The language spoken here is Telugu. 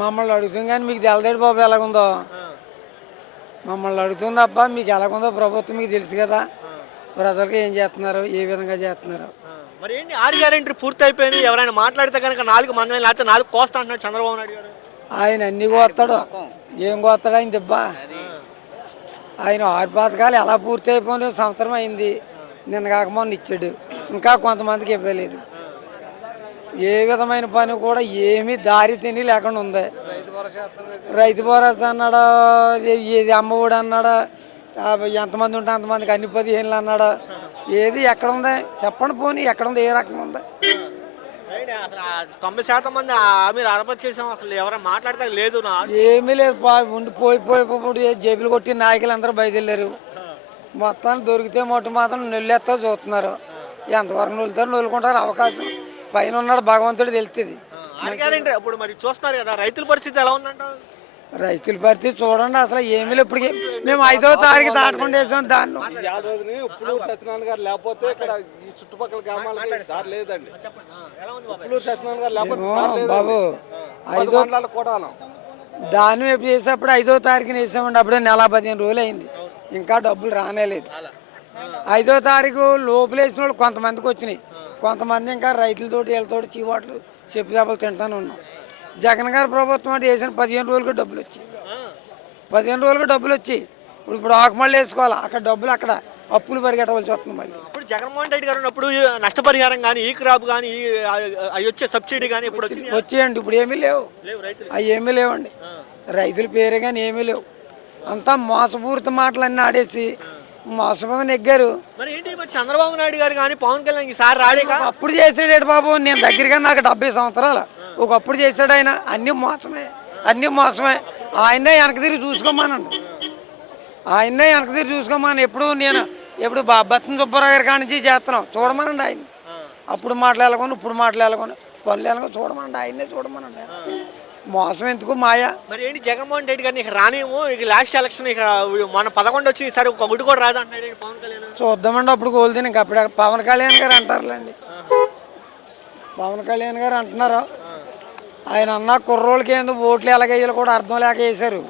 మమ్మల్ని అడుగుతుంది కానీ మీకు తెలదేడు బాబు ఎలాగుందో. మమ్మల్ని అడుగుతుంది తప్ప మీకు ఎలాగుందో ప్రభుత్వం మీకు తెలుసు కదా. ప్రజలకు ఏం చేస్తున్నారు, ఏ విధంగా చేస్తున్నారు. మరి ఏంటి 6 గ్యారెంటీ పూర్తి అయిపోయింది. ఎవరైనా మాట్లాడితే కనుక 4 మనమే లేకపోతే 4 కోస్తా అంటున్నాడు చంద్రబాబు నాయుడు గారు. ఆయన అన్ని కోస్తాడు, ఏం కోస్తాడు ఆయన దెబ్బ. ఆయన 6 పథకాలు ఎలా పూర్తి అయిపోయిందో సంవత్సరం అయింది. నిన్న కాక మొన్న ఇచ్చాడు, ఇంకా కొంతమందికి ఇవ్వలేదు. ఏ విధమైన పని కూడా ఏమీ దారి తిని లేకుండా ఉంది. రైతు భరోసా అన్నాడు, ఏది అమ్మఒడి అన్నాడు, ఎంతమంది ఉంటే అంతమందికి అన్ని 15 అన్నాడు. ఏది ఎక్కడ ఉంది చెప్పండి, పోనీ ఎక్కడ ఉంది, ఏ రకంగా ఉంది. అసలు 90% మంది మీరు అరపతి చేసాం, అసలు ఎవరైనా మాట్లాడితే లేదు. ఏమీ లేదు, ఉండి పోయిపోయిపోయి జేబులు కొట్టి నాయకులు అందరూ బయలుదేరారు. మొత్తాన్ని దొరికితే మొట్ట మాత్రం నెల్లెత్తా చూస్తున్నారు. ఎంతవరకు నొలుతారు నొలుకుంటారు, అవకాశం పైన ఉన్నాడు భగవంతుడు తెలుస్తుంది. ఇప్పుడు మరి చూస్తున్నారు కదా, రైతుల పరిస్థితి ఎలా ఉందంట. రైతుల పరిస్థితి చూడండి, అసలు ఏమీ లేదు. ఇప్పటికి మేము 5వ తారీఖు దాటుకుంటూ వేసాం దాన్ని. ఉప్పులూరు సత్యనారాయణ గారు లేకపోతే ఇక్కడ ఈ చుట్టుపక్కల గ్రామాలకి దారి లేదండి. ఉప్పులూరు సత్యనారాయణ గారు లేకపోతే బాబు 5వ కూడా దాన్ని ఎప్పుడు చేసేప్పుడు 5వ తారీఖున వేసామండి. అప్పుడే నెల 15 రోజులు అయింది, ఇంకా డబ్బులు రానేలేదు. 5వ తారీఖు లోపల వేసిన వాళ్ళు కొంతమందికి వచ్చినాయి, కొంతమంది ఇంకా రైతులతోటి వీళ్ళతోటి చీవాట్లు చెప్పు దెబ్బలు తింటానే ఉన్నాం. జగన్ గారి ప్రభుత్వం అంటే వేసిన 15 రోజులకి డబ్బులు వచ్చాయి. 15 రోజులకి డబ్బులు వచ్చాయి. ఇప్పుడు ఆకుమళ్ళు వేసుకోవాలి, అక్కడ డబ్బులు అక్కడ అప్పులు పరిగెట్టవలసి వస్తుంది. మళ్ళీ ఇప్పుడు జగన్మోహన్ రెడ్డి గారు ఉన్నప్పుడు నష్టపరిహారం కానీ, ఈ క్రాప్ కానీ, అవి వచ్చే సబ్సిడీ కానీ ఇప్పుడు వచ్చేయండి. ఇప్పుడు ఏమీ లేవు, అవి ఏమీ లేవండి. రైతుల పేరే కానీ ఏమీ లేవు. అంతా మోసపూరిత మాటలన్నీ ఆడేసి మోసపోయి నెగ్గారు. మరి ఏంటి మరి చంద్రబాబు నాయుడు గారు కానీ పవన్ కళ్యాణ్ ఈసారి రాడేక అప్పుడు చేసాడు బాబు. నేను దగ్గరగా నాకు 70 సంవత్సరాలు ఒకప్పుడు చేశాడు ఆయన. అన్నీ మోసమే, అన్నీ మోసమే. ఆయనే వెనక తిరిగి చూసుకోమానండి, ఆయనే వెనక తిరిగి చూసుకోమని. ఎప్పుడు బత్తిన సుబ్బారావు గారి కాడి నుంచి చేస్తున్నాం, చూడమనండి ఆయన. అప్పుడు మాట్లాడుకొని ఇప్పుడు మాట్లాడుకొని పనులు వెళ్ళకొని చూడమనండి, ఆయన్నే చూడమనండి. మోసం ఎందుకు మాయా. మరి ఏంటి జగన్మోహన్ రెడ్డి గారిని ఇక రానేమో, ఇక లాస్ట్ ఎలక్షన్ ఇక మన 11 వచ్చి ఈసారి ఒక ఒకటి కూడా రాదు అంటున్నాడు పవన్ కళ్యాణ్. చూద్దామండి, అప్పుడు కోల్తే ఇంకా అప్పుడు పవన్ కళ్యాణ్ గారు అంటారులేండి. పవన్ కళ్యాణ్ గారు అంటున్నారు. ఆయన అన్న కుర్రోళ్ళకి ఏందో ఓట్లు ఎలాగేయాలో కూడా అర్థం లేక వేశారు.